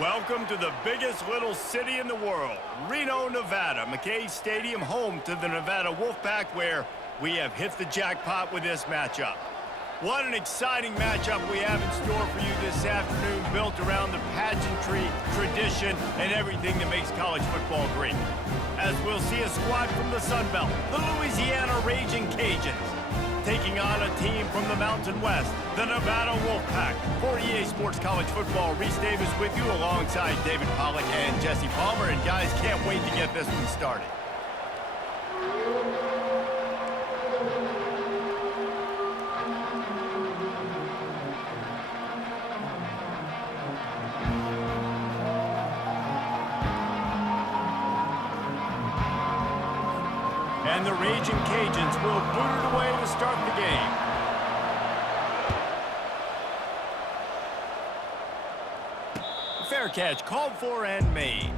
Welcome to the biggest little city in the world, Reno, Nevada. McKay Stadium, home to the Nevada Wolfpack, where we have hit the jackpot with this matchup. What an exciting matchup we have in store for you this afternoon, built around the pageantry, tradition, and everything that makes college football great. As we'll see a squad from the Sun Belt, the Louisiana Raging Cajuns, taking on a team from the Mountain West, the Nevada Wolfpack. For EA Sports College Football, Reese Davis with you alongside David Pollack and Jesse Palmer. And guys, can't wait to get this one started. And the Raging Cajuns will boot it away to start the game. Fair catch called for and made.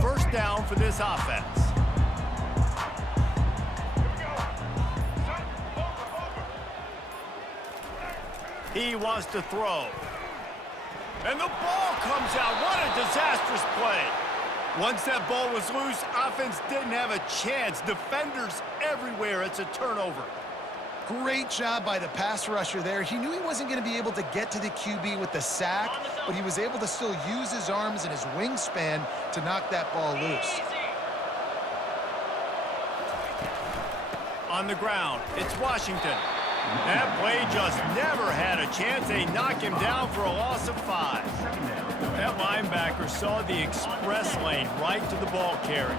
First down for this offense. He wants to throw. And the ball comes out. What a disastrous play. Once that ball was loose, offense didn't have a chance. Defenders everywhere. It's a turnover. Great job by the pass rusher there. He knew he wasn't going to be able to get to the QB with the sack, but he was able to still use his arms and his wingspan to knock that ball loose. On the ground, it's Washington. That play just never had a chance. They knock him down for a loss of 5. That linebacker saw the express lane right to the ball carrier.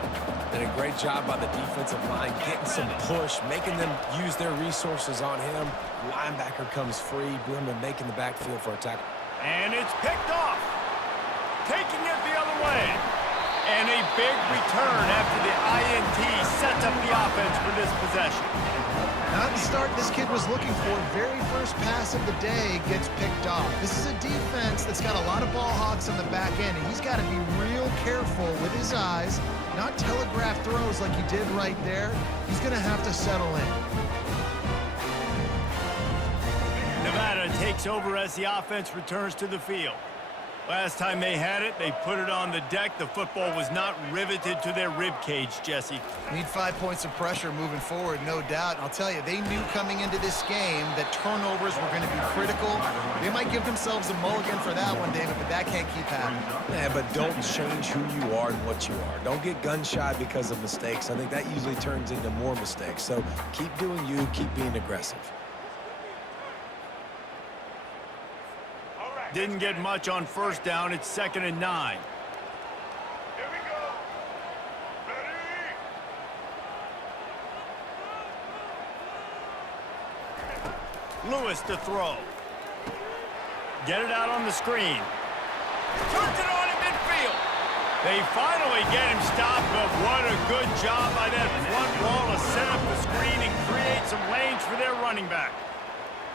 Did a great job by the defensive line, getting some push, making them use their resources on him. Linebacker comes free, Blimman making the backfield for a tackle. And it's picked off. Taking it the other way. And a big return after the INT sets up the offense for this possession. Not the start this kid was looking for. Very first pass of the day gets picked off. This is a defense that's got a lot of ball hawks on the back end, and he's got to be real careful with his eyes, not telegraph throws like he did right there. He's going to have to settle in. Nevada takes over as the offense returns to the field. Last time they had it, they put it on the deck. The football was not riveted to their rib cage, Jesse. Need 5 points of pressure moving forward, no doubt. And I'll tell you, they knew coming into this game that turnovers were going to be critical. They might give themselves a mulligan for that one, David, but that can't keep happening. Yeah, but don't change who you are and what you are. Don't get gun-shy because of mistakes. I think that usually turns into more mistakes. So keep doing you, keep being aggressive. Didn't get much on first down. It's 2nd and 9. Here we go. Ready? Lewis to throw. Get it out on the screen. Turns it on in midfield. They finally get him stopped, but what a good job by that front wall to set up the screen and create some lanes for their running back.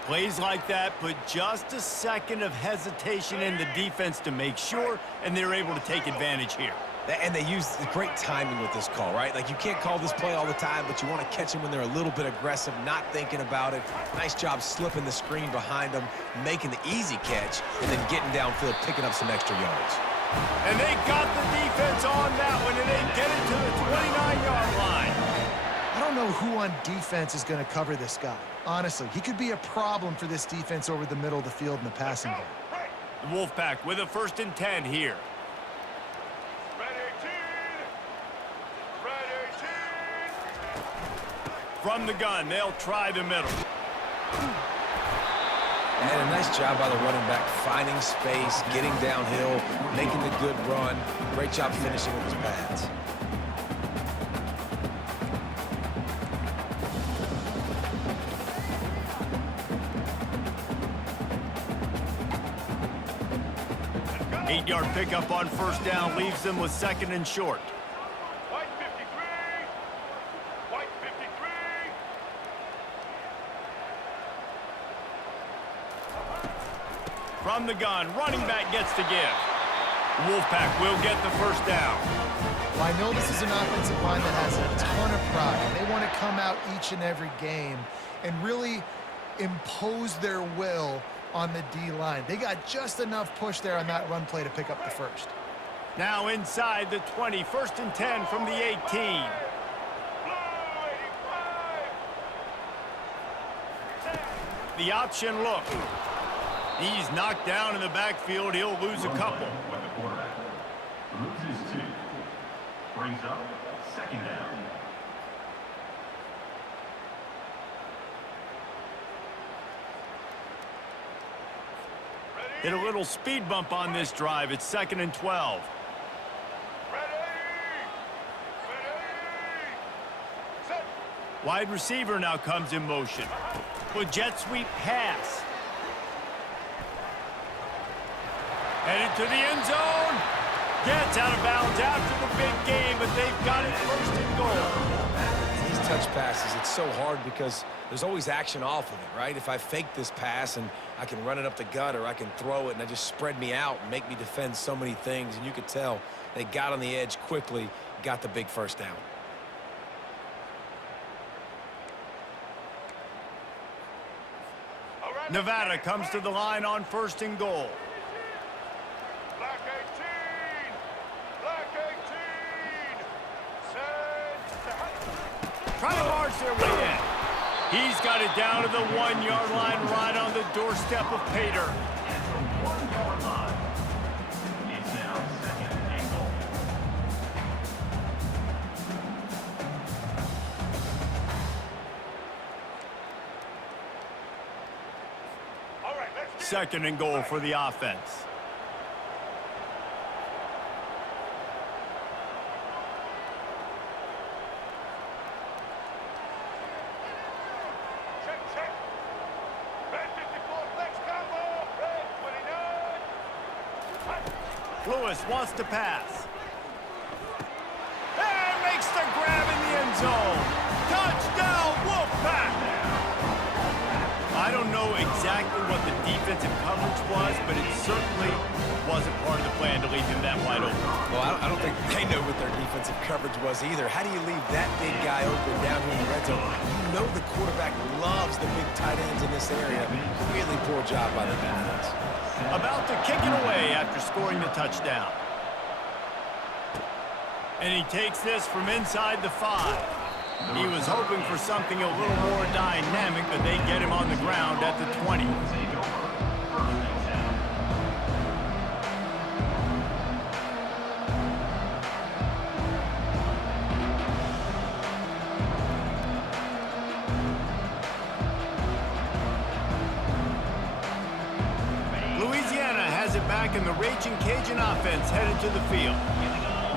Plays like that put just a second of hesitation in the defense to make sure, and they're able to take advantage here. And they use great timing with this call, right? Like, you can't call this play all the time, but you want to catch them when they're a little bit aggressive, not thinking about it. Nice job slipping the screen behind them, making the easy catch, and then getting downfield, picking up some extra yards. And they got the defense on that one, and they get it to the 29-yard line. I don't know who on defense is going to cover this guy. Honestly, he could be a problem for this defense over the middle of the field in the passing game. The Wolfpack with a 1st and 10 here. Red 18. Red 18. From the gun, they'll try the middle. And a nice job by the running back, finding space, getting downhill, making the good run. Great job finishing with his pads. Eight-yard pickup on first down leaves them with 2nd and short. White 53. White 53. From the gun, running back gets to give. Wolfpack will get the first down. Well, I know this is an offensive line that has a ton of pride. They want to come out each and every game and really impose their will on the D-line. They got just enough push there on that run play to pick up the first. Now inside the 20, 1st and 10 from the 18. The option look. He's knocked down in the backfield. He'll lose a couple. With the quarterback. Loses 2. Brings up 2nd down. Hit a little speed bump on this drive. It's 2nd and 12. Wide receiver now comes in motion. With jet sweep pass. Headed to the end zone. Gets out of bounds after the big game, but they've got it 1st and goal. These touch passes, it's so hard because there's always action off of it, right? If I fake this pass and I can run it up the gut, or I can throw it and I just spread me out and make me defend so many things, and you could tell they got on the edge quickly, got the big first down. Nevada comes to the line on 1st and goal. Black 18! Black 18! Trying to march their way in. He's got it down to the 1-yard line, right on the doorstep of Pater. At the 1-yard line. It's now 2nd and goal. All right, let's get 2nd and goal for the offense. check. Red 54, flex combo. Red 29. Lewis wants to pass. And makes the grab in the end zone. Touchdown, Wolfpack! I don't know exactly what the defensive coverage was, but it certainly wasn't part of the plan to leave him that wide open. Well, I don't think they know what their defensive coverage was either. How do you leave that big guy open down here in the red zone? You know the quarterback loves the big tight ends in this area. Really poor job by the defense. About to kick it away after scoring the touchdown. And he takes this from inside the 5. He was hoping for something a little more dynamic, but they get him on the ground at the 20. Louisiana has it back, and the Raging Cajun offense headed to the field.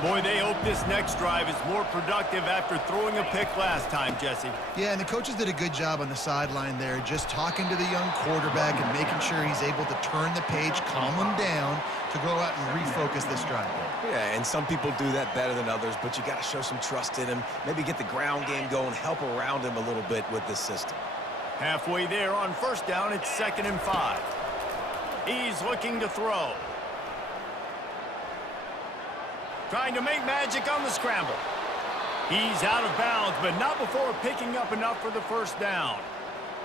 Boy, they hope this next drive is more productive after throwing a pick last time, Jesse. Yeah, and the coaches did a good job on the sideline there, just talking to the young quarterback and making sure he's able to turn the page, calm him down to go out and refocus this drive. Yeah, and some people do that better than others, but you got to show some trust in him, maybe get the ground game going, help around him a little bit with this system. Halfway there on 1st down, it's 2nd and 5. He's looking to throw. Trying to make magic on the scramble. He's out of bounds, but not before picking up enough for the 1st down.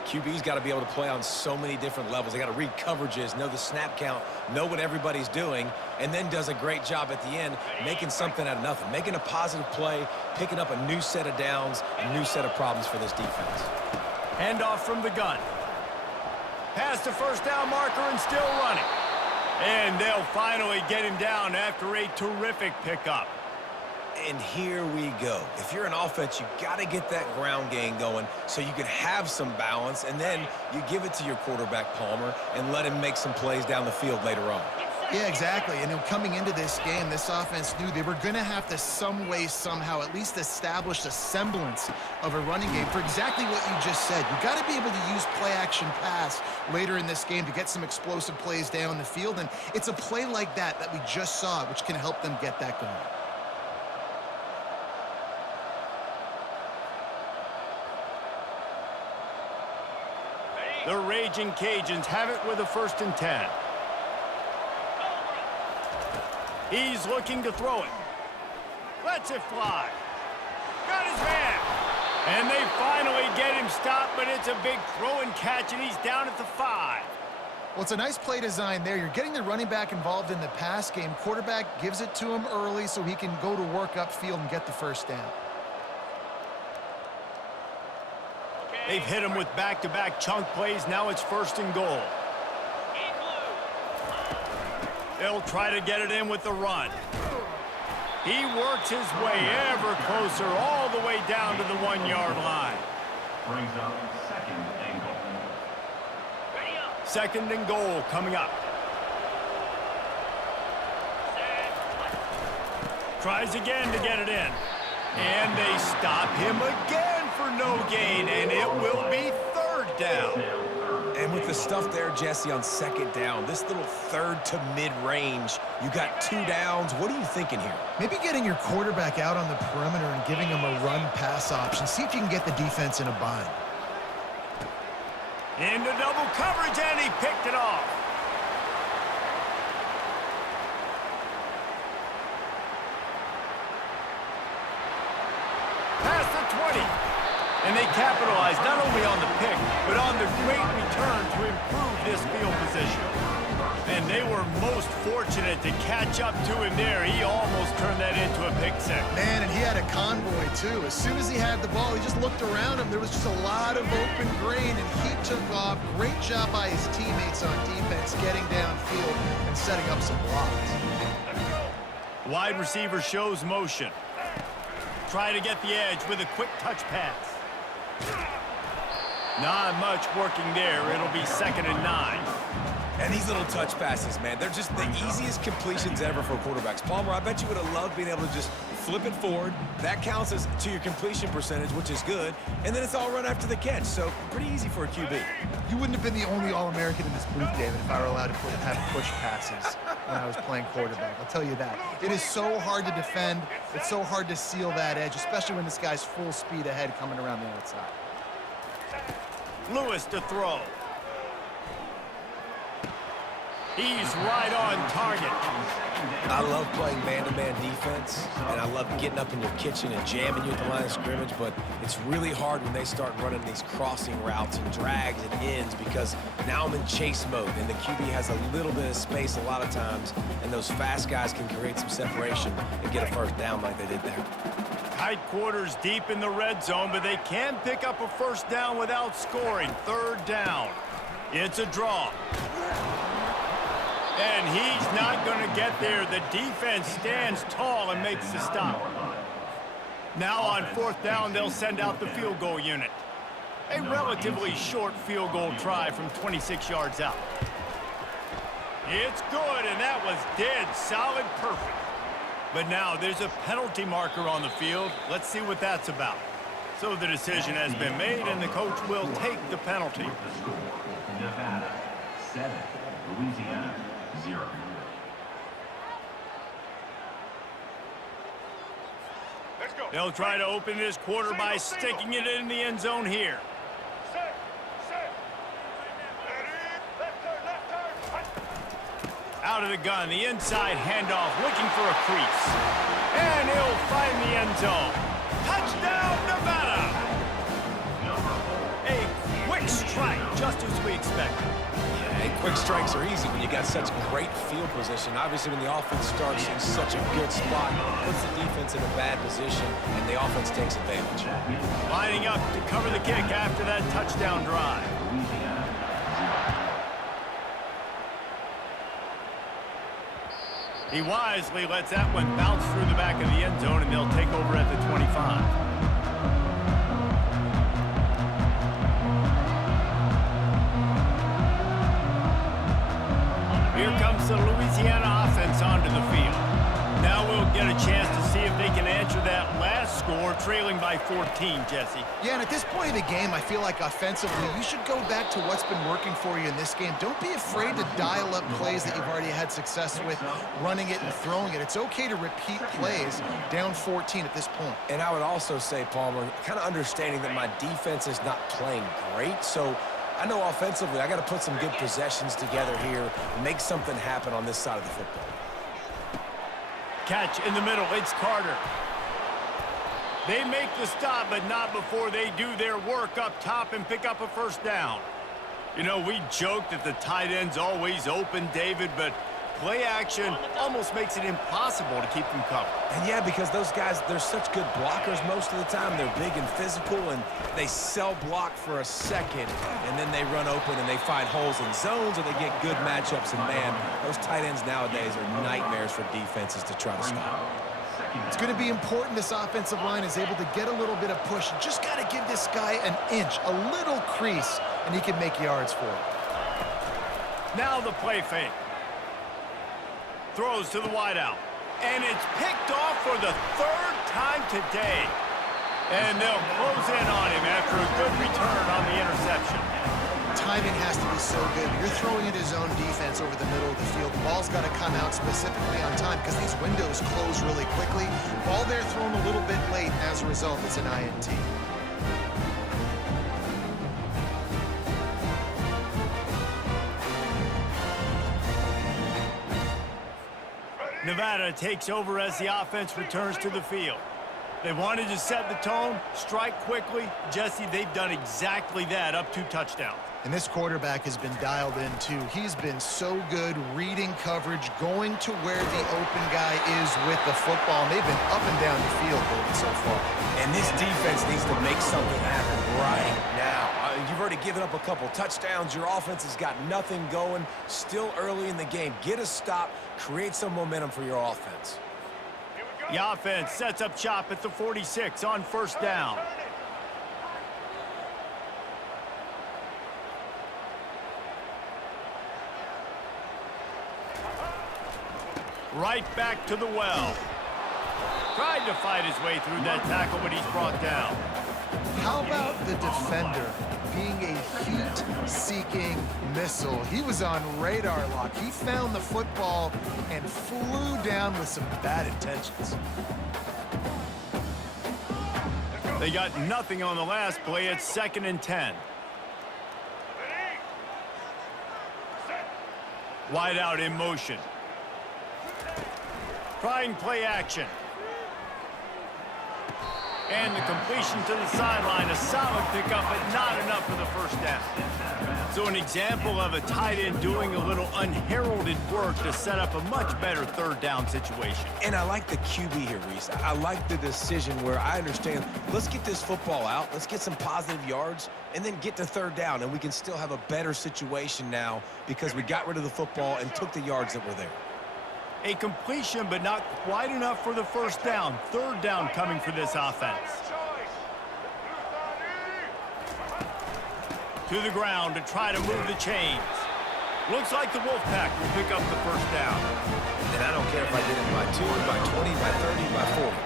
QB's got to be able to play on so many different levels. They got to read coverages, know the snap count, know what everybody's doing, and then does a great job at the end making something out of nothing, making a positive play, picking up a new set of downs, a new set of problems for this defense. Handoff from the gun. Past the 1st down marker and still running. And they'll finally get him down after a terrific pickup. And here we go. If you're an offense, you got to get that ground game going so you can have some balance, and then you give it to your quarterback, Palmer, and let him make some plays down the field later on. Yeah, exactly. And coming into this game, this offense knew they were going to have to some way, somehow, at least establish a semblance of a running game for exactly what you just said. You got to be able to use play-action pass later in this game to get some explosive plays down the field. And it's a play like that that we just saw, which can help them get that going. The Raging Cajuns have it with a 1st and 10. He's looking to throw it. Lets it fly. Got his man. And they finally get him stopped, but it's a big throw and catch, and he's down at the 5. Well, it's a nice play design there. You're getting the running back involved in the pass game. Quarterback gives it to him early so he can go to work upfield and get the first down. They've hit him with back-to-back chunk plays. Now it's 1st and goal. They'll try to get it in with the run. He works his way ever closer all the way down to the 1-yard line. Brings up 2nd and goal. 2nd and goal coming up. Tries again to get it in. And they stop him again for no gain, and it will be 3rd down. And with the stuff there, Jesse, on 2nd down, this little 3rd to mid-range, you got 2 downs. What are you thinking here? Maybe getting your quarterback out on the perimeter and giving him a run-pass option. See if you can get the defense in a bind. Into double coverage, and he picked it off. Past the 20. And they capitalize not only on the pick, but on the great return to improve this field position. And they were most fortunate to catch up to him there. He almost turned that into a pick six. Man, and he had a convoy, too. As soon as he had the ball, he just looked around him. There was just a lot of open grain, and he took off. Great job by his teammates on defense, getting downfield and setting up some blocks. Wide receiver shows motion. Try to get the edge with a quick touch pass. Not much working there. It'll be 2nd and 9. And these little touch passes, man, they're just the easiest completions ever for quarterbacks. Palmer, I bet you would have loved being able to just flip it forward. That counts as to your completion percentage, which is good. And then it's all run after the catch, so pretty easy for a QB. You wouldn't have been the only All-American in this booth, David, if I were allowed to have push passes when I was playing quarterback. I'll tell you that. It is so hard to defend. It's so hard to seal that edge, especially when this guy's full speed ahead coming around the outside. Lewis to throw. He's right on target. I love playing man-to-man defense, and I love getting up in your kitchen and jamming you at the line of scrimmage, but it's really hard when they start running these crossing routes and drags and ends because now I'm in chase mode, and the QB has a little bit of space a lot of times, and those fast guys can create some separation and get a 1st down like they did there. Tight quarters deep in the red zone, but they can pick up a 1st down without scoring. 3rd down. It's a draw. And he's not going to get there. The defense stands tall and makes the stop. Now on 4th down, they'll send out the field goal unit. A relatively short field goal try from 26 yards out. It's good, and that was dead solid perfect. But now there's a penalty marker on the field. Let's see what that's about. So the decision has been made, and the coach will take the penalty. Nevada 7, Louisiana 0. Let's go. They'll try to open this quarter by sticking it in the end zone here. Set. Ready. Left turn. Out of the gun, the inside handoff, looking for a crease. And he'll find the end zone. Touchdown, Nevada! A quick strike, just as we expected. Hey, quick strikes are easy when you got such great field position. Obviously, when the offense starts in such a good spot, it puts the defense in a bad position, and the offense takes advantage. Lining up to cover the kick after that touchdown drive. He wisely lets that one bounce through the back of the end zone, and they'll take over at the 25. Here comes the Louisiana offense onto the field. Now we'll get a chance to see if they can answer that last score, trailing by 14, Jesse. Yeah, and at this point of the game, I feel like offensively, you should go back to what's been working for you in this game. Don't be afraid to dial up plays that you've already had success with, running it and throwing it. It's okay to repeat plays down 14 at this point. And I would also say, Palmer, kind of understanding that my defense is not playing great, so I know offensively I got to put some good possessions together here, make something happen on this side of the football. catch in the middle. It's Carter. They make the stop, but not before they do their work up top and pick up a first down. You know, we joke that the tight end's always open, David, but play action almost makes it impossible to keep them covered. And yeah, because those guys, they're such good blockers most of the time. They're big and physical, and they sell block for a second, and then they run open and they find holes in zones, or they get good matchups. And man, those tight ends nowadays are nightmares for defenses to try to stop. It's going to be important this offensive line is able to get a little bit of push. You just got to give this guy an inch, a little crease, and he can make yards for it. Now the play fake. Throws to the wideout. And it's picked off for the third time today. And they'll close in on him after a good return on the interception. Timing has to be so good. You're throwing at his own defense over the middle of the field. The ball's got to come out specifically on time because these windows close really quickly. Ball there thrown a little bit late, and as a result, it's an INT. Nevada takes over as the offense returns to the field. They wanted to set the tone, strike quickly. Jesse, they've done exactly that, up 2 touchdowns. And this quarterback has been dialed in, too. He's been so good reading coverage, going to where the open guy is with the football. And they've been up and down the field so far. And this defense needs to make something happen right now. You've already given up a couple touchdowns. Your offense has got nothing going. Still early in the game. Get a stop. Create some momentum for your offense. The offense sets up shop at the 46 on first down. Right back to the well. Tried to fight his way through that tackle, but he's brought down. How about the defender being a heat-seeking missile? He was on radar lock. He found the football and flew down with some bad intentions. They got nothing on the last play. It's 2nd and 10. Wide out in motion. Trying play action. And the completion to the sideline, a solid pickup, but not enough for the first down. So an example of a tight end doing a little unheralded work to set up a much better 3rd down situation. And I like the QB here, Reese. I like the decision where I understand, let's get this football out, let's get some positive yards, and then get to 3rd down, and we can still have a better situation now because we got rid of the football and took the yards that were there. A completion, but not quite enough for the first down. 3rd down coming for this offense. To the ground to try to move the chains. Looks like the Wolfpack will pick up the first down. And I don't care if I did it by 2, by 20, by 30, by 40.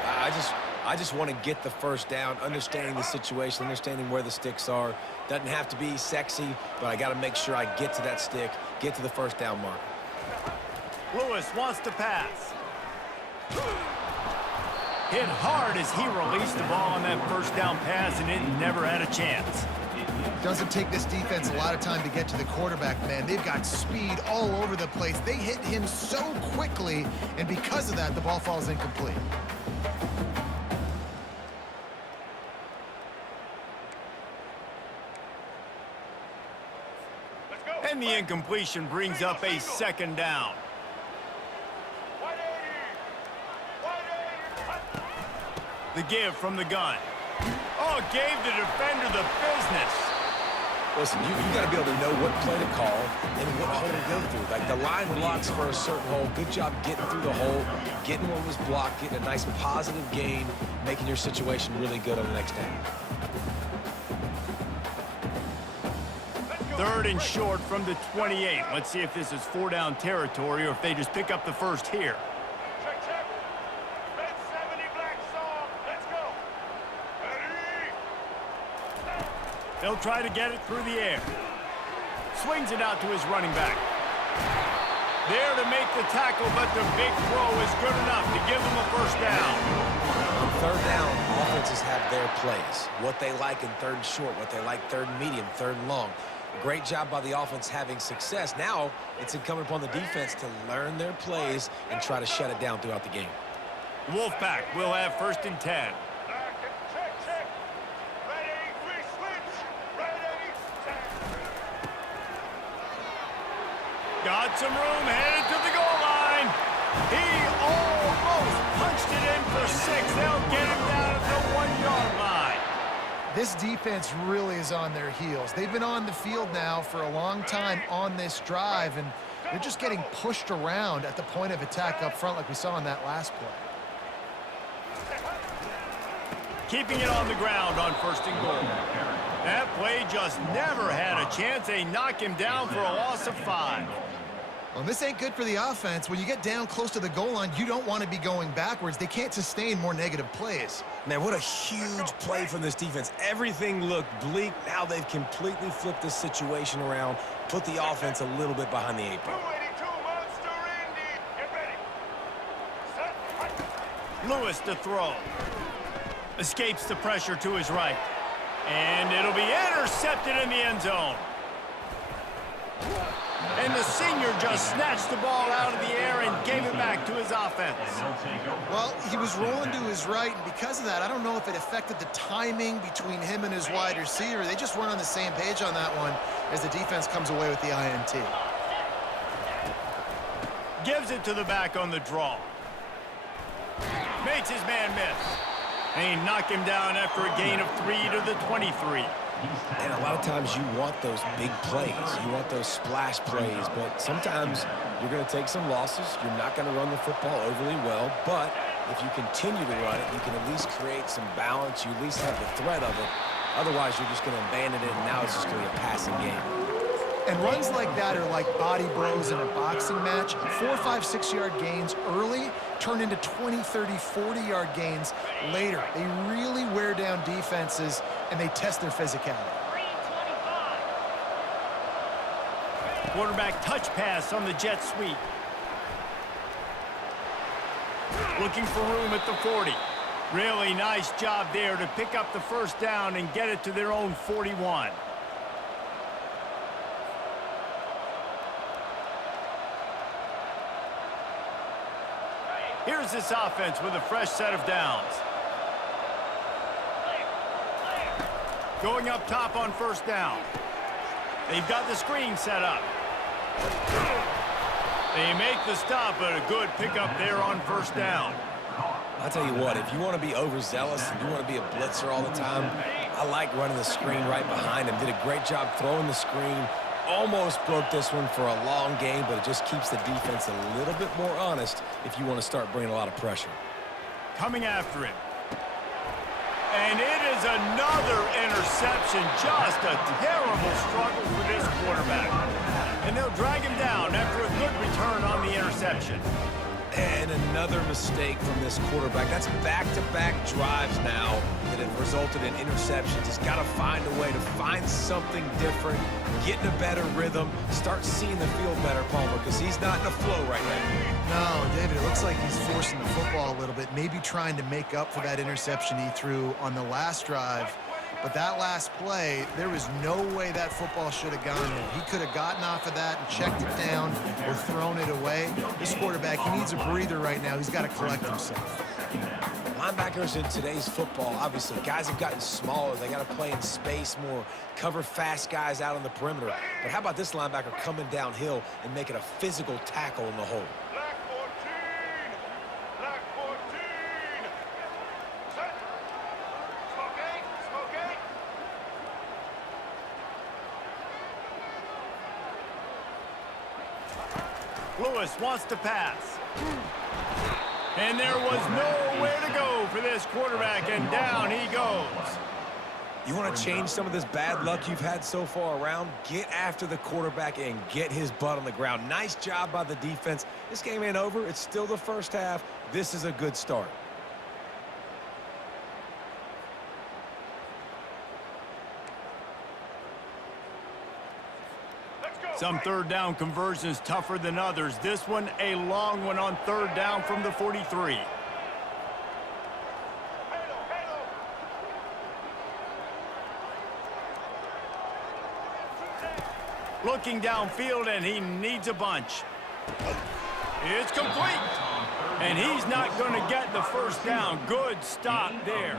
I just want to get the first down, understanding the situation, understanding where the sticks are. Doesn't have to be sexy, but I got to make sure I get to that stick, get to the first down mark. Lewis wants to pass. Hit hard as he released the ball on that first down pass, and it never had a chance. Doesn't take this defense a lot of time to get to the quarterback, man. They've got speed all over the place. They hit him so quickly, and because of that, the ball falls incomplete. And the incompletion brings up a 2nd down. The give from the gun. Oh, gave the defender the business. Listen, you got to be able to know what play to call and what hole to go through. Like the line blocks for a certain hole. Good job getting through the hole, getting what was blocked, getting a nice positive gain, making your situation really good on the next down. 3rd and short from the 28. Let's see if this is 4-down territory or if they just pick up the first here. They'll try to get it through the air. Swings it out to his running back. There to make the tackle, but the big throw is good enough to give them a first down. On 3rd down, offenses have their plays. What they like in 3rd and short, what they like 3rd and medium, 3rd and long. Great job by the offense having success. Now it's incumbent upon the defense to learn their plays and try to shut it down throughout the game. Wolfpack will have 1st and 10. Check, check. Ready, free switch. Ready, set. Got some room, headed to the goal line. He almost punched it in for 6. They'll get him down at the 1-yard line. This defense really is on their heels. They've been on the field now for a long time on this drive, and they're just getting pushed around at the point of attack up front like we saw in that last play. Keeping it on the ground on 1st and goal. That play just never had a chance. They knock him down for a loss of 5. Well, this ain't good for the offense. When you get down close to the goal line, you don't want to be going backwards. They can't sustain more negative plays. Man, what a huge play from this defense. Everything looked bleak. Now they've completely flipped this situation around, put the offense a little bit behind the 8 ball. 282 Monster Indy. Get ready. Set. Lewis to throw. Escapes the pressure to his right. And it'll be intercepted in the end zone. And the senior just snatched the ball out of the air and gave it back to his offense. Well, he was rolling to his right, and because of that, I don't know if it affected the timing between him and his wide receiver. They just weren't on the same page on that one as the defense comes away with the INT. Gives it to the back on the draw. Makes his man miss. And he knocked him down after a gain of 3 to the 23. And a lot of times you want those big plays. You want those splash plays, but sometimes you're going to take some losses. You're not going to run the football overly well, but if you continue to run it, you can at least create some balance. You at least have the threat of it. Otherwise, you're just going to abandon it, and now it's just going to be a passing game. And runs like that are like body blows in a boxing match. 4, 5, 6-yard gains early turn into 20, 30, 40-yard gains later. They really wear down defenses, and they test their physicality. Quarterback touch pass on the jet sweep. Looking for room at the 40. Really nice job there to pick up the 1st down and get it to their own 41. Here's this offense with a fresh set of downs. Going up top on 1st down. They've got the screen set up. They make the stop, but a good pickup there on 1st down. I'll tell you what, if you want to be overzealous and you want to be a blitzer all the time, I like running the screen right behind him. Did a great job throwing the screen. Almost broke this one for a long game, but it just keeps the defense a little bit more honest if you want to start bringing a lot of pressure. Coming after him. And it is another interception. Just a terrible struggle for this quarterback. And they'll drag him down after a good return on the interception. And another mistake from this quarterback. That's back-to-back drives now that have resulted in interceptions. He's got to find a way to find something different, get in a better rhythm, start seeing the field better, Palmer, because he's not in a flow right now. No, David, it looks like he's forcing the football a little bit, maybe trying to make up for that interception he threw on the last drive. But that last play, there was no way that football should have gone in. He could have gotten off of that and checked it down or thrown it away. This quarterback, he needs a breather right now. He's got to collect himself. Linebackers in today's football, obviously, guys have gotten smaller. They got to play in space more, cover fast guys out on the perimeter. But how about this linebacker coming downhill and making a physical tackle in the hole? Black 14. Black 14. Set. Smoke 8. Lewis wants to pass. And there was nowhere to go for this quarterback, and down he goes. You want to change some of this bad luck you've had so far around? Get after the quarterback and get his butt on the ground. Nice job by the defense. This game ain't over. It's still the first half. This is a good start. Some 3rd down conversions tougher than others. This one a long one on 3rd down from the 43. Looking downfield, and he needs a bunch. It's complete. And he's not going to get the first down. Good stop there.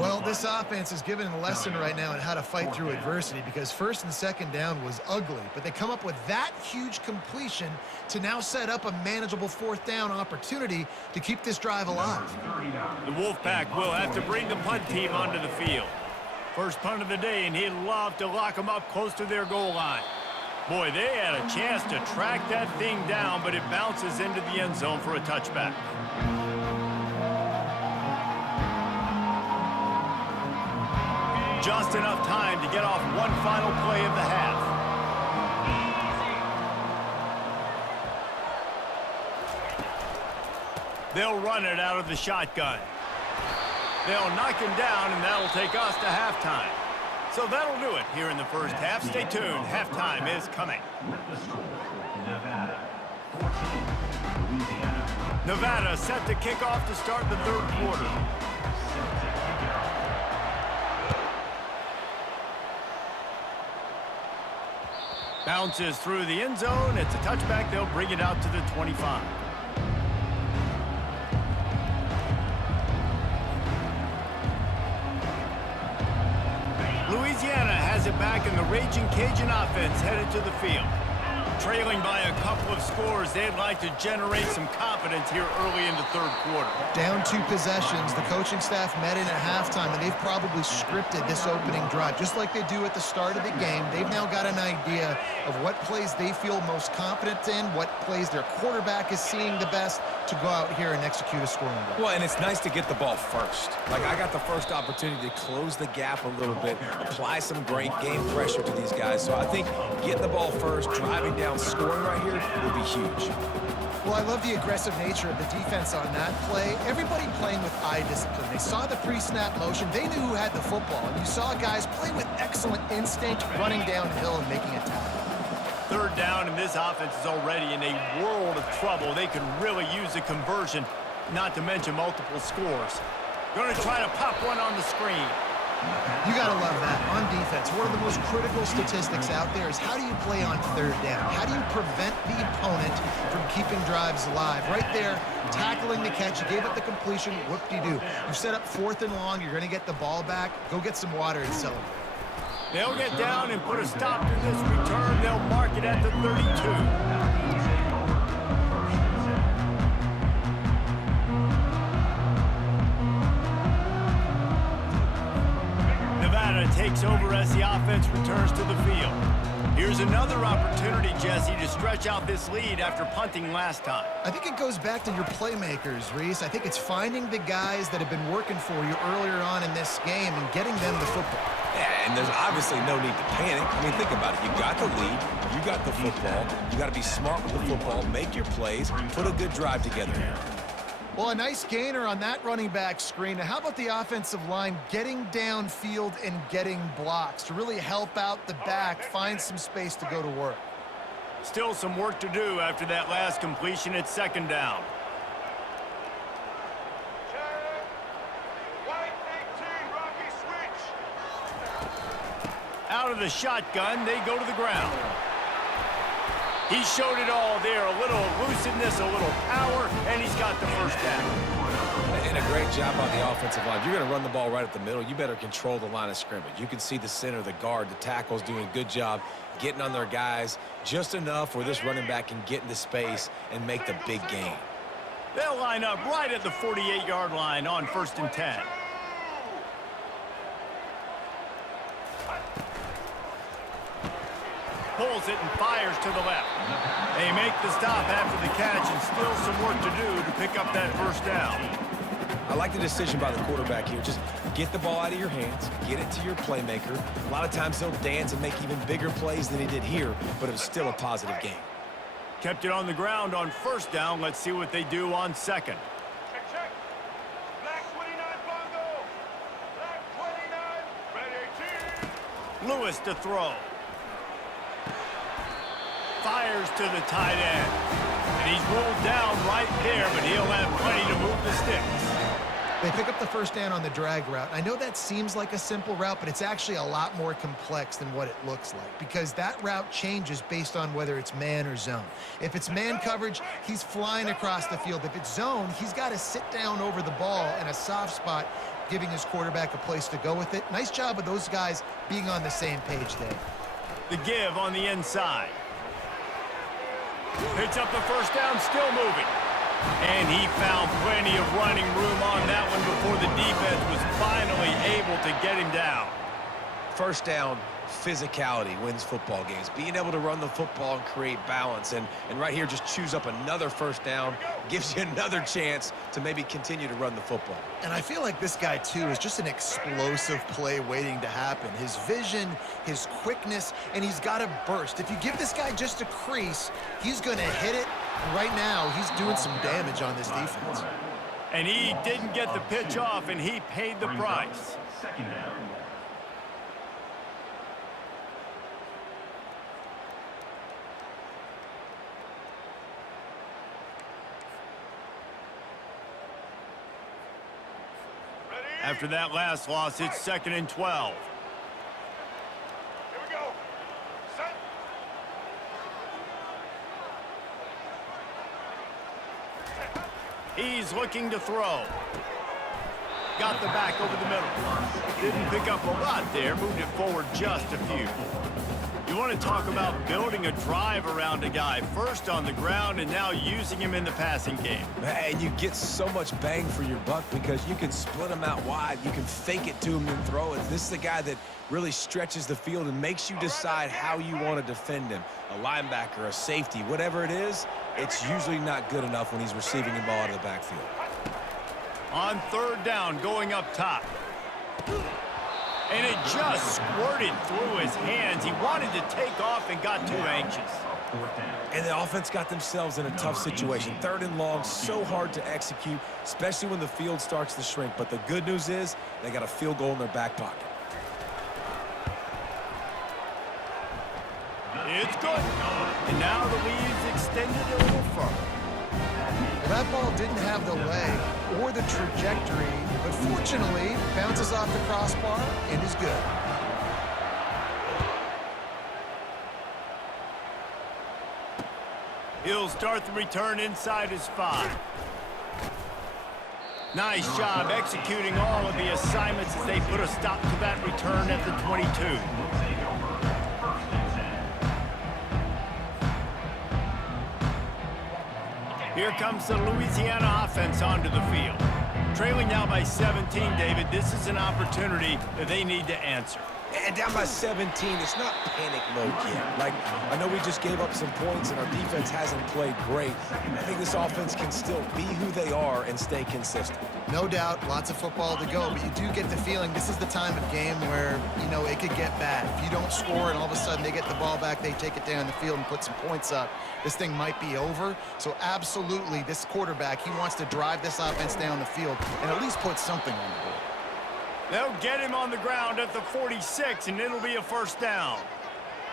Well, this offense is given a lesson right now on how to fight through adversity because first and second down was ugly, but they come up with that huge completion to now set up a manageable fourth down opportunity to keep this drive alive. The Wolfpack will have to bring the punt team onto the field. First punt of the day, and he'd love to lock them up close to their goal line. Boy, they had a chance to track that thing down, but it bounces into the end zone for a touchback. Just enough time to get off one final play of the half. They'll run it out of the shotgun. They'll knock him down, and that'll take us to halftime. So that'll do it here in the first half. Stay tuned. Halftime is coming. Nevada 14, Louisiana. Nevada set to kick off to start the third quarter. Bounces through the end zone. It's a touchback. They'll bring it out to the 25. Louisiana has it back, and the Raging Cajun offense headed to the field. Trailing by a couple of scores, they'd like to generate some confidence here early in the third quarter. Down 2 possessions, the coaching staff met in at halftime, and they've probably scripted this opening drive. Just like they do at the start of the game, they've now got an idea of what plays they feel most confident in, what plays their quarterback is seeing the best to go out here and execute a scoring goal. Well, and it's nice to get the ball first. Like, I got the first opportunity to close the gap a little bit, apply some great game pressure to these guys. So I think getting the ball first, driving down, scoring right here would be huge. Well, I love the aggressive nature of the defense on that play. Everybody playing with eye discipline. They saw the pre-snap motion. They knew who had the football. And you saw guys play with excellent instinct, running downhill and making a tackle. Third down, and this offense is already in a world of trouble. They could really use a conversion, not to mention multiple scores. Going to try to pop one on the screen. You got to love that. On defense, one of the most critical statistics out there is how do you play on third down? How do you prevent the opponent from keeping drives alive? Right there, tackling the catch. You gave up the completion. Whoop-de-doo. You set up 4th and long. You're going to get the ball back. Go get some water and celebrate. They'll get down and put a stop to this return. They'll mark it at the 32. Takes over as the offense returns to the field. Here's another opportunity, Jesse, to stretch out this lead after punting last time. I think it goes back to your playmakers, Reese. I think it's finding the guys that have been working for you earlier on in this game and getting them the football. Yeah, and there's obviously no need to panic. I mean, think about it. You got the lead. You got the football. You got to be smart with the football, make your plays, put a good drive together here. Well, a nice gainer on that running back screen. Now, how about the offensive line getting downfield and getting blocks to really help out the back, find some space to go to work? Still some work to do after that last completion at second down. White 18, Rocky switch. Out of the shotgun, they go to the ground. He showed it all there, a little elusiveness, a little power, and he's got the first down. And a great job on the offensive line. You're going to run the ball right at the middle. You better control the line of scrimmage. You can see the center, the guard, the tackles doing a good job getting on their guys just enough where this running back can get into space and make the big gain. They'll line up right at the 48-yard line on 1st and 10. Pulls it and fires to the left. They make the stop after the catch, and still some work to do to pick up that first down. I like the decision by the quarterback here. Just get the ball out of your hands, get it to your playmaker. A lot of times he'll dance and make even bigger plays than he did here, but it was still a positive game. Kept it on the ground on 1st down. Let's see what they do on 2nd. Check, check. Black 29, Bongo. Black 29, red 18. Lewis to throw. Fires to the tight end. And he's rolled down right there, but he'll have plenty to move the sticks. They pick up the first down on the drag route. I know that seems like a simple route, but it's actually a lot more complex than what it looks like because that route changes based on whether it's man or zone. If it's man coverage, he's flying across the field. If it's zone, he's got to sit down over the ball in a soft spot, giving his quarterback a place to go with it. Nice job of those guys being on the same page there. The give on the inside. Picks up the first down, still moving. And he found plenty of running room on that one before the defense was finally able to get him down. First down, physicality wins football games. Being able to run the football and create balance. And right here, just choose up another first down, gives you another chance to maybe continue to run the football. And I feel like this guy, too, is just an explosive play waiting to happen. His vision, his quickness, and he's got a burst. If you give this guy just a crease, he's going to hit it. Right now, he's doing some damage on this defense. And he didn't get the pitch off, and he paid the price. Second down. After that last loss, it's 2nd and 12. Here we go. Set. He's looking to throw. Got the back over the middle. Didn't pick up a lot there. Moved it forward just a few. You want to talk about building a drive around a guy. First on the ground and now using him in the passing game. And you get so much bang for your buck because you can split him out wide. You can fake it to him and throw it. This is the guy that really stretches the field and makes you decide how you want to defend him. A linebacker, a safety, whatever it is, it's usually not good enough when he's receiving the ball out of the backfield. On 3rd down, going up top. And it just squirted through his hands. He wanted to take off and got too anxious. And the offense got themselves in a tough situation. 3rd and long, so hard to execute, especially when the field starts to shrink. But the good news is they got a field goal in their back pocket. It's good. And now the lead's extended a little further. Well, that ball didn't have the leg or the trajectory, but fortunately, bounces off the crossbar and is good. He'll start the return inside his 5. Nice job executing all of the assignments as they put a stop to that return at the 22. Here comes the Louisiana offense onto the field. Trailing now by 17, David, this is an opportunity that they need to answer. And down by 17, it's not panic mode yet. Like, I know we just gave up some points and our defense hasn't played great. I think this offense can still be who they are and stay consistent. No doubt, lots of football to go, but you do get the feeling this is the time of game where, you know, it could get bad. If you don't score and all of a sudden they get the ball back, they take it down the field and put some points up, this thing might be over. So absolutely, this quarterback, he wants to drive this offense down the field and at least put something on the board. They'll get him on the ground at the 46, and it'll be a 1st down.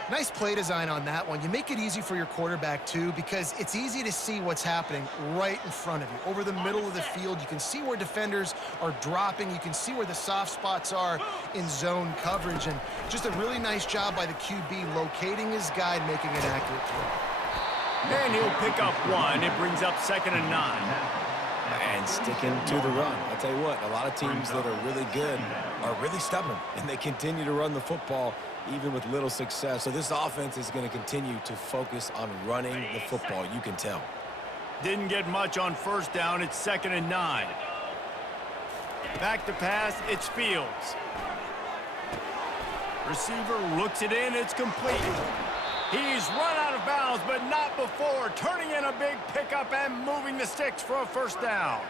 Nice play design on that one. You make it easy for your quarterback, too, because it's easy to see what's happening right in front of you. Over the middle of the field, you can see where defenders are dropping. You can see where the soft spots are in zone coverage. And just a really nice job by the QB locating his guy and making an accurate throw. And he'll pick up 1. It brings up 2nd and 9. And sticking to the run. I'll tell you what, a lot of teams that are really good are really stubborn, and they continue to run the football even with little success. So this offense is going to continue to focus on running the football, you can tell. Didn't get much on 1st down. It's 2nd and 9. Back to pass. It's Fields. Receiver looks it in. It's complete. He's run out of bounds, but not before turning in a big pickup and moving the sticks for a 1st down.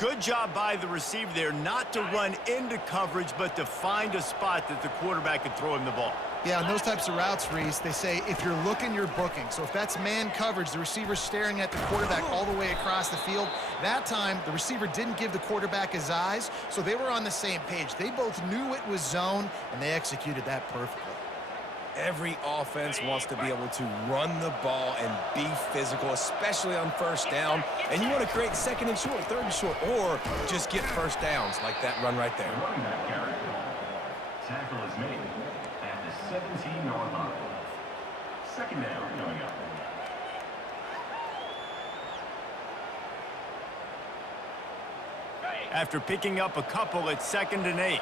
Good job by the receiver there not to run into coverage, but to find a spot that the quarterback could throw him the ball. Yeah, on those types of routes, Reese, they say if you're looking, you're booking. So if that's man coverage, the receiver's staring at the quarterback all the way across the field. That time, the receiver didn't give the quarterback his eyes, so they were on the same page. They both knew it was zone, and they executed that perfectly. Every offense wants to be able to run the ball and be physical, especially on first down. And you want to create second and short, third and short, or just get first downs like that run right there. Running back carry. Tackle is made at the 17-yard line. Second down coming up. After picking up a couple, it's 2nd and 8.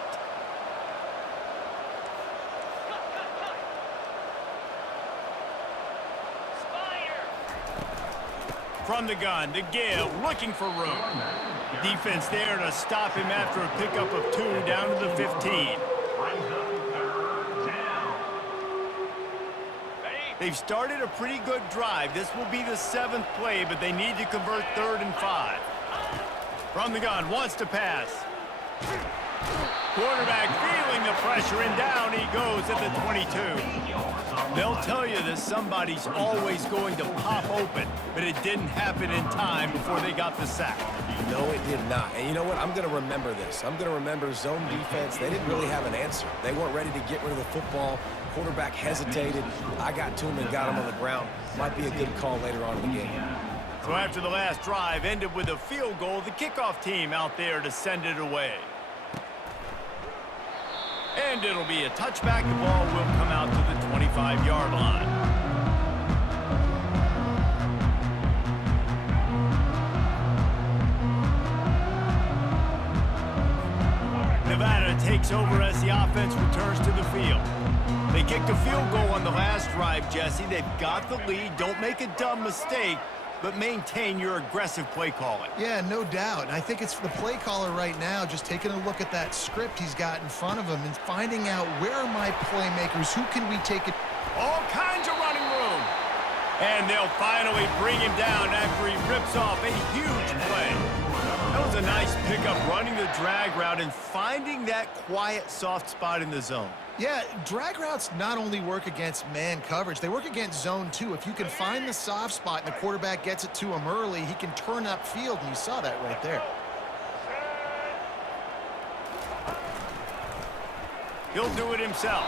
From the gun, the give, looking for room. Defense there to stop him after a pickup of 2 down to the 15. They've started a pretty good drive. This will be the 7th play, but they need to convert 3rd and 5. From the gun, wants to pass. Quarterback feeling the pressure, and down he goes at the 22. They'll tell you that somebody's always going to pop open, but it didn't happen in time before they got the sack. No, it did not. And you know what? I'm going to remember this. I'm going to remember zone defense. They didn't really have an answer. They weren't ready to get rid of the football. Quarterback hesitated. I got to him and got him on the ground. Might be a good call later on in the game. So after the last drive ended with a field goal, the kickoff team out there to send it away. And it'll be a touchback. The ball will come out to the 25-yard line. Nevada takes over as the offense returns to the field. They kicked a field goal on the last drive, Jesse. They've got the lead. Don't make a dumb mistake, but maintain your aggressive play calling. Yeah, no doubt. And I think it's the play caller right now just taking a look at that script he's got in front of him and finding out where are my playmakers, who can we take it. All kinds of running room. And they'll finally bring him down after he rips off a huge play. That was a nice pickup, running the drag route and finding that quiet, soft spot in the zone. Yeah, drag routes not only work against man coverage, they work against zone too. If you can find the soft spot and the quarterback gets it to him early, he can turn upfield, and you saw that right there. He'll do it himself.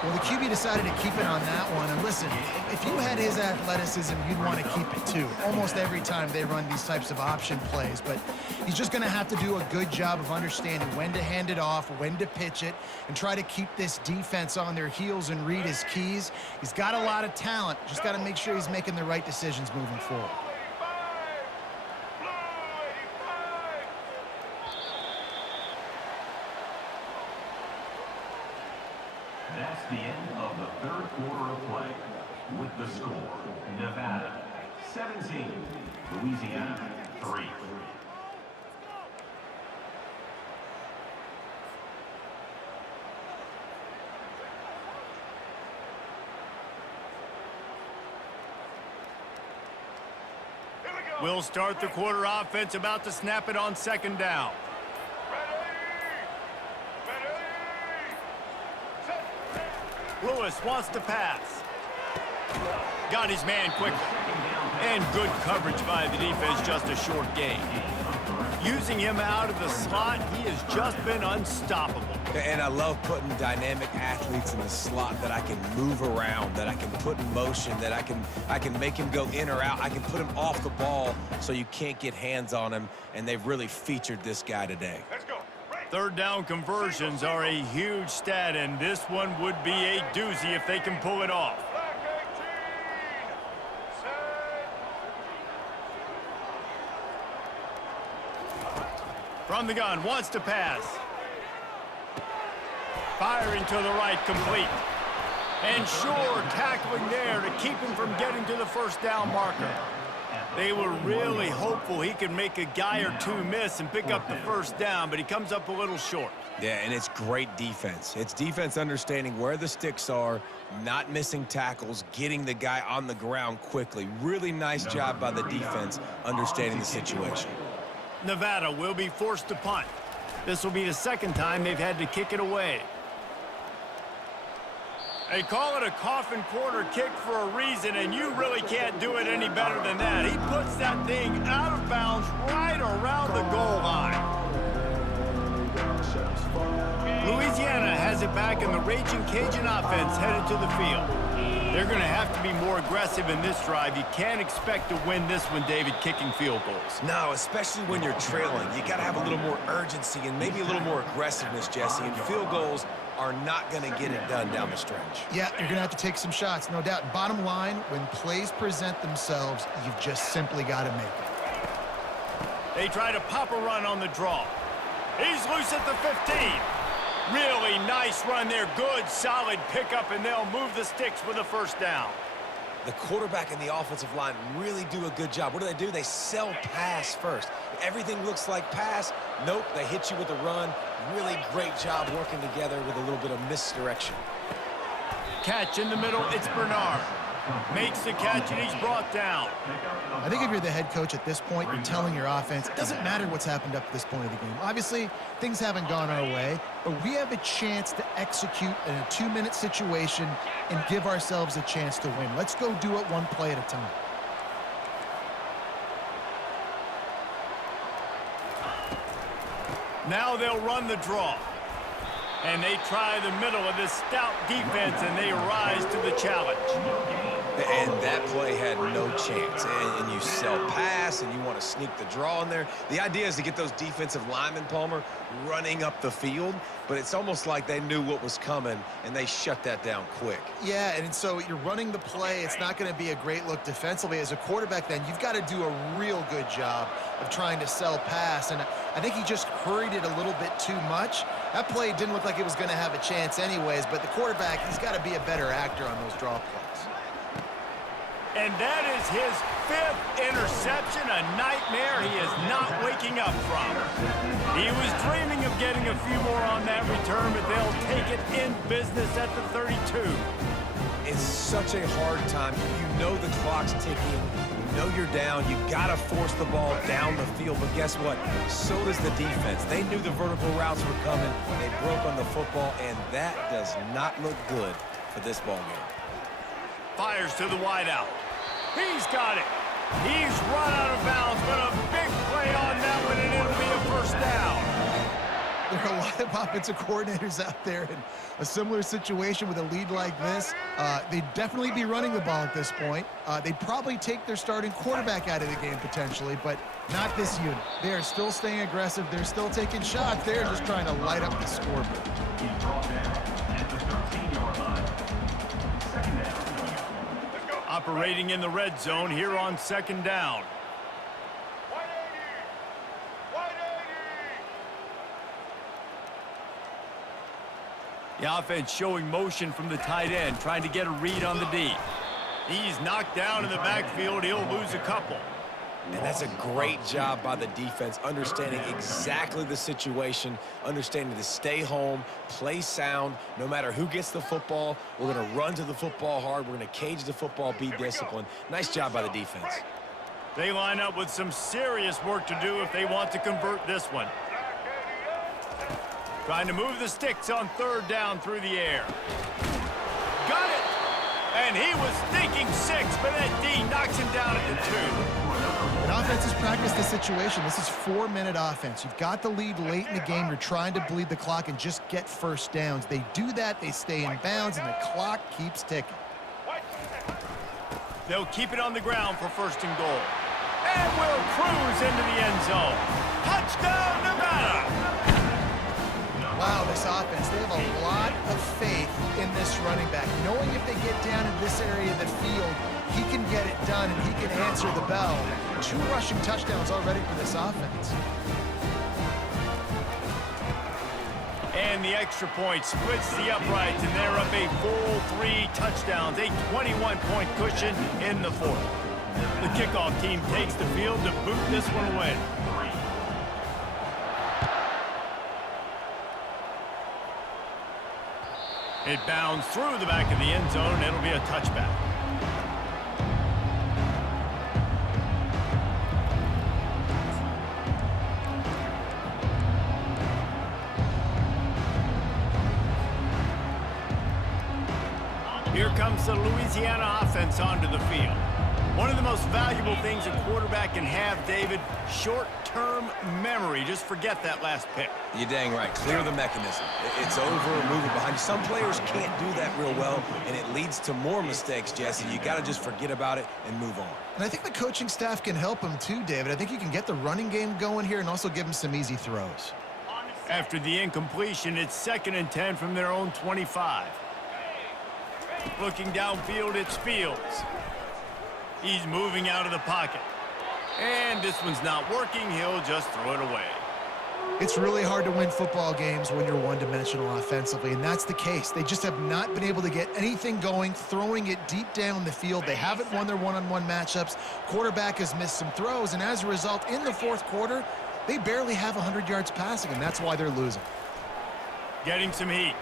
Well, the QB decided to keep it on that one. And listen, if you had his athleticism, you'd want to keep it too. Almost every time they run these types of option plays. But he's just going to have to do a good job of understanding when to hand it off, when to pitch it, and try to keep this defense on their heels and read his keys. He's got a lot of talent. Just got to make sure he's making the right decisions moving forward. That's the end of the 3rd quarter of play. With the score, Nevada 17, Louisiana 3. We'll start the quarter offense, about to snap it on 2nd down. Lewis wants to pass. Got his man quickly. And good coverage by the defense, just a short gain. Using him out of the slot, he has just been unstoppable. And I love putting dynamic athletes in the slot that I can move around, that I can put in motion, that I can make him go in or out. I can put him off the ball so you can't get hands on him, and they've really featured this guy today. Let's go. 3rd down conversions are a huge stat, and this one would be a doozy if they can pull it off. Black 18. Set. From the gun, wants to pass. Firing to the right, complete. And sure, tackling there to keep him from getting to the 1st down marker. They were really hopeful he could make a guy or two miss and pick up the 1st down, but he comes up a little short. Yeah, and it's great defense. It's defense understanding where the sticks are, not missing tackles, getting the guy on the ground quickly. Really nice job by the defense understanding the situation. Nevada will be forced to punt. This will be the 2nd time they've had to kick it away. They call it a coffin corner kick for a reason, and you really can't do it any better than that. He puts that thing out of bounds right around the goal line. Louisiana has it back, and the Raging Cajun offense headed to the field. They're going to have to be more aggressive in this drive. You can't expect to win this one, David, kicking field goals. No, especially when you're trailing. You got to have a little more urgency and maybe a little more aggressiveness, Jesse. And field goals are not going to get it done down the stretch. Yeah, you're going to have to take some shots, no doubt. Bottom line, when plays present themselves, you've just simply got to make it. They try to pop a run on the draw. He's loose at the 15. Really nice run there. Good, solid pickup, and they'll move the sticks with a first down. The quarterback and the offensive line really do a good job. What do? They sell pass first. Everything looks like pass. Nope, they hit you with a run. Really great job working together with a little bit of misdirection. Catch in the middle, it's Bernard. Makes the catch, and he's brought down. I think if you're the head coach at this point, you're telling your offense, it doesn't matter what's happened up to this point of the game. Obviously, things haven't gone our way, but we have a chance to execute in a 2-minute situation and give ourselves a chance to win. Let's go do it one play at a time. Now they'll run the draw. And they try the middle of this stout defense, and they rise to the challenge. And that play had no chance. And you sell pass, and you want to sneak the draw in there. The idea is to get those defensive linemen, Palmer, running up the field. But it's almost like they knew what was coming, and they shut that down quick. Yeah, and so you're running the play. It's not going to be a great look defensively. As a quarterback, then, you've got to do a real good job of trying to sell pass. And I think he just hurried it a little bit too much. That play didn't look like it was going to have a chance anyways, but the quarterback, he's got to be a better actor on those draw plays. And that is his 5th interception, a nightmare he is not waking up from. He was dreaming of getting a few more on that return, but they'll take it in business at the 32. It's such a hard time. You know the clock's ticking. You know you're down. You got to force the ball down the field. But guess what? So does the defense. They knew the vertical routes were coming. They broke on the football, and that does not look good for this ball game. Fires to the wideout. He's got it. He's run out of bounds, but a big play on that one, and it'll be a first down. There are a lot of offensive coordinators out there in a similar situation with a lead like this. They'd definitely be running the ball at this point. They'd probably take their starting quarterback out of the game potentially, but not this unit. They are still staying aggressive. They're still taking shots. They're just trying to light up the scoreboard. He's brought down at the 13-yard line. Second down. Operating in the red zone here on second down. 180! 180! The offense showing motion from the tight end, trying to get a read on the D. He's knocked down in the backfield. He'll lose a couple. And that's a great job by the defense, understanding exactly the situation, understanding to stay home, play sound. No matter who gets the football, we're going to run to the football hard. We're going to cage the football, be disciplined. Nice job by the defense. They line up with some serious work to do if they want to convert this one. Trying to move the sticks on third down through the air. Got it! And he was thinking 6, but that D knocks him down at the 2. And offense has practiced this situation. This is 4-minute offense. You've got the lead late in the game. You're trying to bleed the clock and just get first downs. They do that, they stay in bounds, and the clock keeps ticking. They'll keep it on the ground for first and goal. And we'll cruise into the end zone. Touchdown, Nevada! Wow, this offense, they have a lot of faith in this running back. Knowing if they get down in this area of the field, he can get it done and he can answer the bell. 2 rushing touchdowns already for this offense. And the extra point splits the uprights, and they're up a full 3 touchdowns, a 21-point cushion in the 4th. The kickoff team takes the field to boot this one away. It bounds through the back of the end zone, and it'll be a touchback. Here comes the Louisiana offense onto the field. One of the most valuable things a quarterback can have, David, short-term memory. Just forget that last pick. You're dang right. Clear the mechanism. It's over, move it behind you. Some players can't do that real well, and it leads to more mistakes, Jesse. You got to just forget about it and move on. And I think the coaching staff can help him too, David. I think you can get the running game going here and also give him some easy throws. After the incompletion, it's 2nd and 10 from their own 25. Looking downfield, it's Fields. He's moving out of the pocket. And this one's not working. He'll just throw it away. It's really hard to win football games when you're one-dimensional offensively, and that's the case. They just have not been able to get anything going, throwing it deep down the field. They haven't won their one-on-one matchups. Quarterback has missed some throws, and as a result, in the fourth quarter, they barely have 100 yards passing, and that's why they're losing. Getting some heat.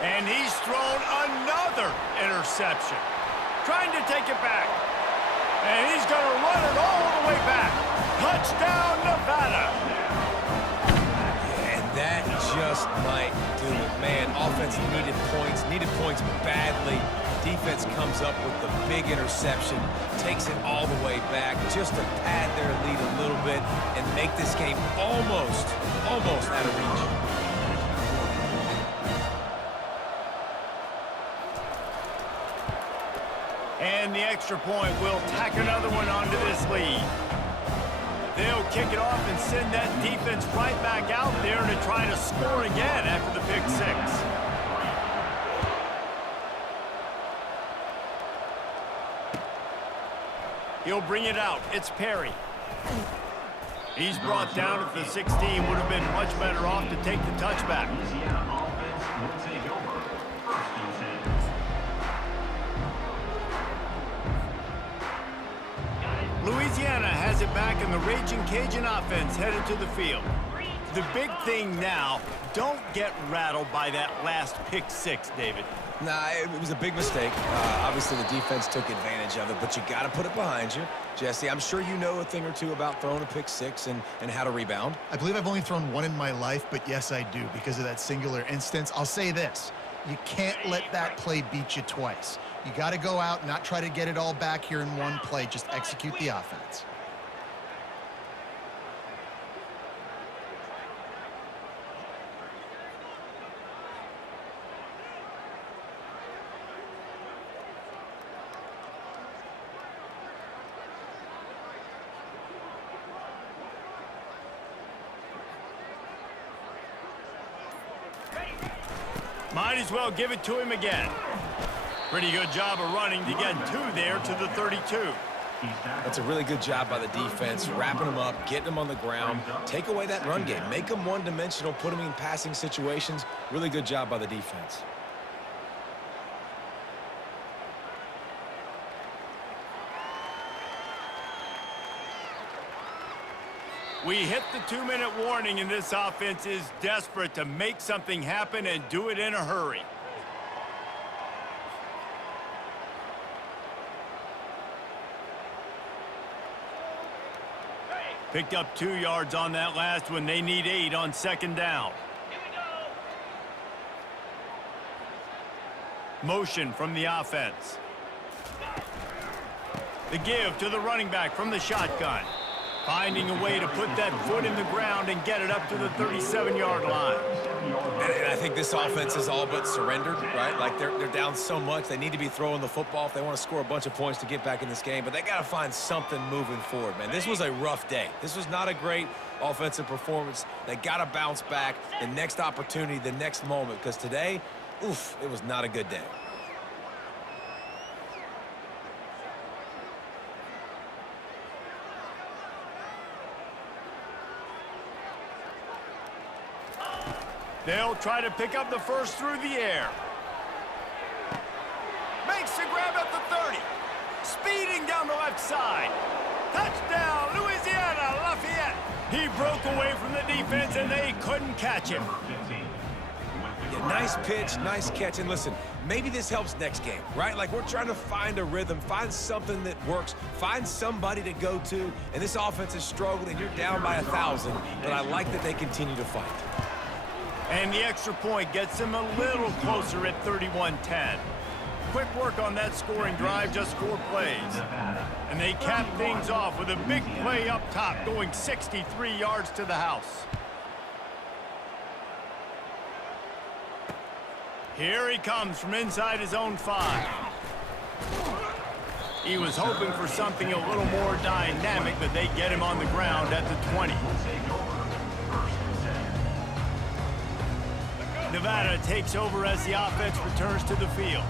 And he's thrown another interception. Trying to take it back. And he's going to run it all the way back. Touchdown, Nevada. And that just might do it. Man, offense needed points badly. Defense comes up with the big interception, takes it all the way back just to pad their lead a little bit and make this game almost out of reach. And the extra point will tack another one onto this lead. They'll kick it off and send that defense right back out there to try to score again after the pick 6. He'll bring it out. It's Perry. He's brought down at the 16. Would have been much better off to take the touchback. Louisiana offense will take over. 1st and 10. Louisiana has it back, and the Raging Cajun offense headed to the field. The big thing now, don't get rattled by that last pick 6, David. Nah, it was a big mistake. Obviously, the defense took advantage of it, but you got to put it behind you. Jesse, I'm sure you know a thing or two about throwing a pick 6 and how to rebound. I believe I've only thrown one in my life, but yes, I do because of that singular instance. I'll say this. You can't let that play beat you twice. You got to go out and not try to get it all back here in one play. Just execute the offense. Might as well give it to him again. Pretty good job of running to get 2 there to the 32. That's a really good job by the defense, wrapping them up, getting them on the ground, take away that run game, make them one-dimensional, put them in passing situations. Really good job by the defense. We hit the 2-minute warning, and this offense is desperate to make something happen and do it in a hurry. Picked up 2 yards on that last one. They need 8 on 2nd down. Motion from the offense. The give to the running back from the shotgun. Finding a way to put that foot in the ground and get it up to the 37-yard line. And I think this offense is all but surrendered, right? Like they're down so much. They need to be throwing the football if they want to score a bunch of points to get back in this game. But they got to find something moving forward, man. This was a rough day. This was not a great offensive performance. They got to bounce back the next opportunity, the next moment. Because today, oof, it was not a good day. They'll try to pick up the first through the air. Makes the grab at the 30. Speeding down the left side. Touchdown, Louisiana Lafayette. He broke away from the defense, and they couldn't catch him. Yeah, nice pitch, nice catch. And listen, maybe this helps next game, right? Like we're trying to find a rhythm, find something that works, find somebody to go to. And this offense is struggling, and you're down by 1,000. But I like that they continue to fight. And the extra point gets them a little closer at 31-10. Quick work on that scoring drive, just 4 plays. And they cap things off with a big play up top, going 63 yards to the house. Here he comes from inside his own 5. He was hoping for something a little more dynamic, but they get him on the ground at the 20. Nevada takes over as the offense returns to the field.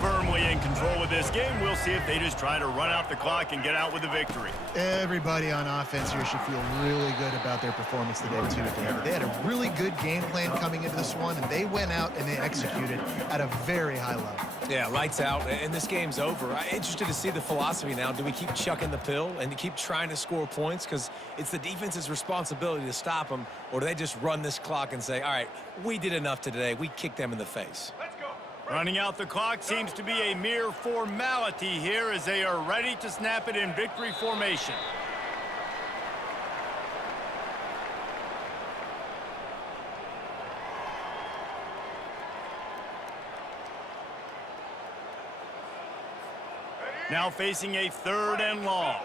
Firmly in control of this game. We'll see if they just try to run out the clock and get out with a victory. Everybody on offense here should feel really good about their performance today, too, David. They had a really good game plan coming into this one, and they went out and they executed at a very high level. Yeah, lights out, and this game's over. I'm interested to see the philosophy now. Do we keep chucking the pill and to keep trying to score points? Because it's the defense's responsibility to stop them, or do they just run this clock and say, all right, we did enough today. We kicked them in the face. Let's go. Running out the clock seems to be a mere formality here as they are ready to snap it in victory formation. Now facing a 3rd and long.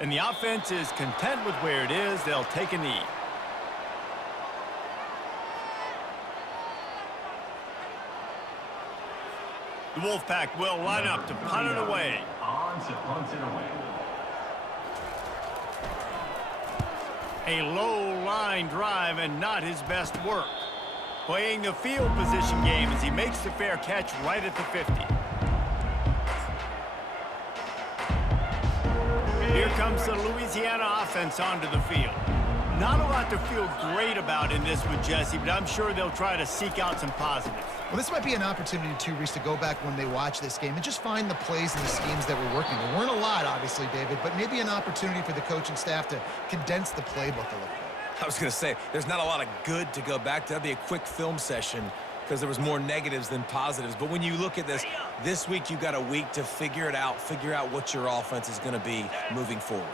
And the offense is content with where it is. They'll take a knee. The Wolfpack will line up to punt it away. On to punt it away. A low line drive and not his best work. Playing the field position game as he makes the fair catch right at the 50. Here comes the Louisiana offense onto the field. Not a lot to feel great about in this with Jesse, but I'm sure they'll try to seek out some positives. Well, this might be an opportunity, too, Reese, to go back when they watch this game and just find the plays and the schemes that were working. There weren't a lot, obviously, David, but maybe an opportunity for the coaching staff to condense the playbook a little bit. I was going to say, there's not a lot of good to go back to. That'd be a quick film session because there was more negatives than positives. But when you look at this week you got a week to figure it out, figure out what your offense is going to be moving forward.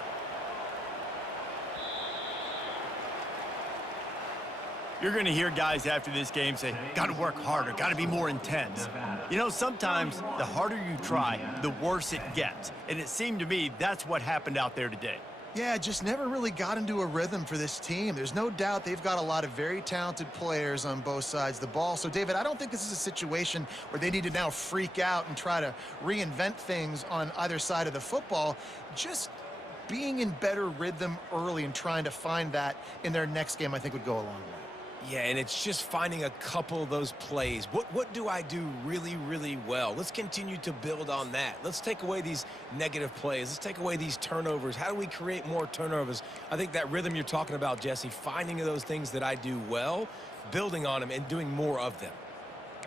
You're going to hear guys after this game say, got to work harder, got to be more intense. You know, sometimes the harder you try, the worse it gets. And it seemed to me that's what happened out there today. Yeah, just never really got into a rhythm for this team. There's no doubt they've got a lot of very talented players on both sides of the ball. So, David, I don't think this is a situation where they need to now freak out and try to reinvent things on either side of the football. Just being in better rhythm early and trying to find that in their next game, I think, would go a long way. Yeah, and it's just finding a couple of those plays. What do I do really, really well? Let's continue to build on that. Let's take away these negative plays. Let's take away these turnovers. How do we create more turnovers? I think that rhythm you're talking about, Jesse, finding those things that I do well, building on them, and doing more of them.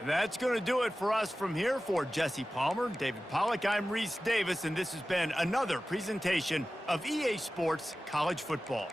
That's going to do it for us from here. For Jesse Palmer, David Pollack, I'm Reese Davis, and this has been another presentation of EA Sports College Football.